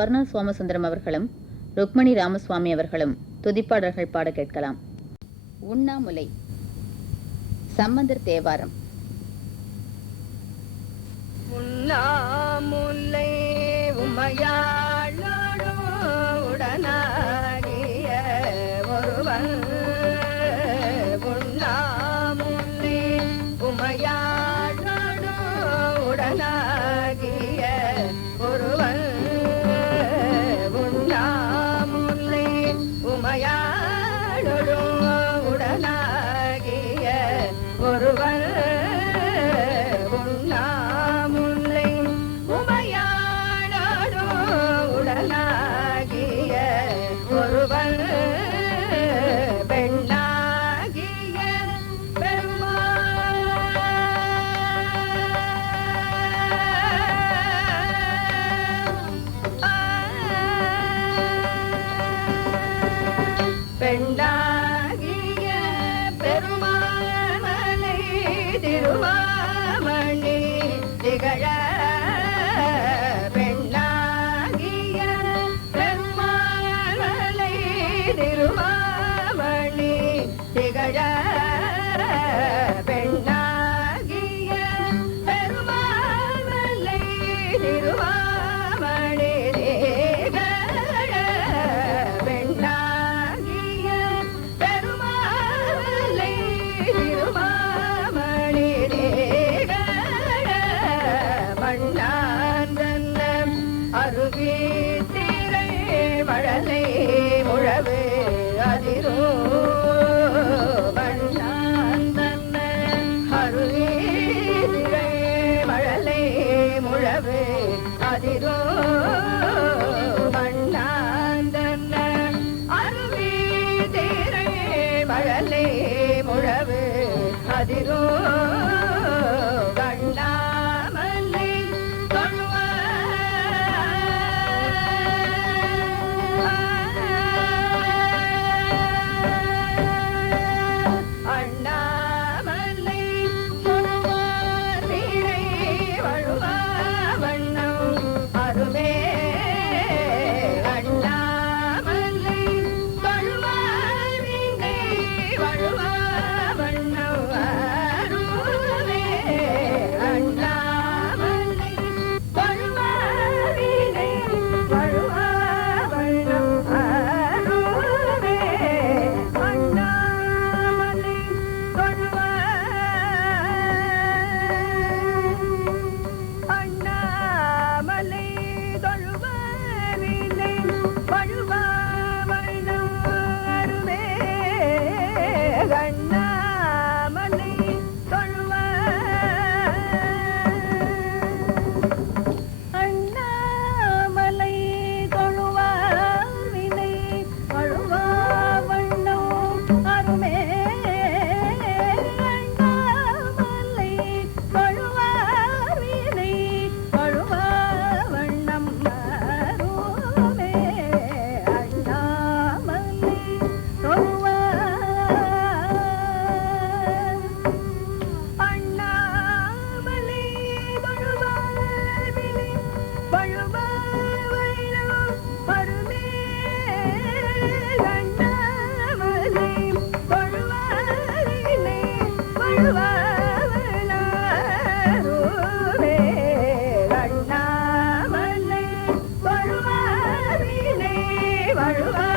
ஸ்வர்ணா சோமசுந்தரம் அவர்களும் ருக்மணி ராமசுவாமி அவர்களும் துதிப்பாடல்கள் பாட கேட்கலாம். உண்ணாமுலை, சம்பந்தர் தேவாரம். உண்ணாமுலை உமையாளோடு உடனாகிய ஒருவன், உண்ணாமுலை உமையாளோடு உடனாகிய ஒருவன், உண்ணாமுலை உமையாளோடு உடனாகிய ஒருவன், பெண்டாகிய பெருமாமலை திருமாமணி திகழ, பெண்டாகிய பெருமாமலை திருமாமணி திகழ, பெண்டாகிய பெருமாமலை திருமாமணி திகழ, பெண்டாகிய பெருமாமலை திருமாமணி திகழ, மண்ணாந்தன்ன அருவி திரை மழலை முழவு அதிரோ, மண்ணாந்தன்ன அருவி திரை மழலை முழவு அதிரோ, மண்ணாந்தன்ன அருவி திரை மழலை முழவு அதிரோ, கண்ணாமலை அண்ணாமலை தொழுவார் வீணை வழுவா வண்ணம் அருமே, அண்ணாமலை தொழுவார் வீணை வழுவா வண்ணம் அருமே, அண்ணாமலை தொழுவார் வீணை வழுவா வண்ணம் அருமே, அண்ணாமலை அண்ணாமலை தொழுவாரினை வழுவாவண்ணம் அருமே, அண்ணாமலை அண்ணாமலை தொழுவாரினை வழுவாவண்ணம் அருமே, அண்ணாமலை தொழுவாரினை வழுவாவண்ணம் அருமே, அண்ணாமலை அண்ணாமலை தொழுவாரினை வழுவாவண்ணம் அருமே, அண்ணாமலை தொழுவாரினை வழுவாவண்ணம் அருமே, அண்ணாமலை தொழுவாரினை வழுவா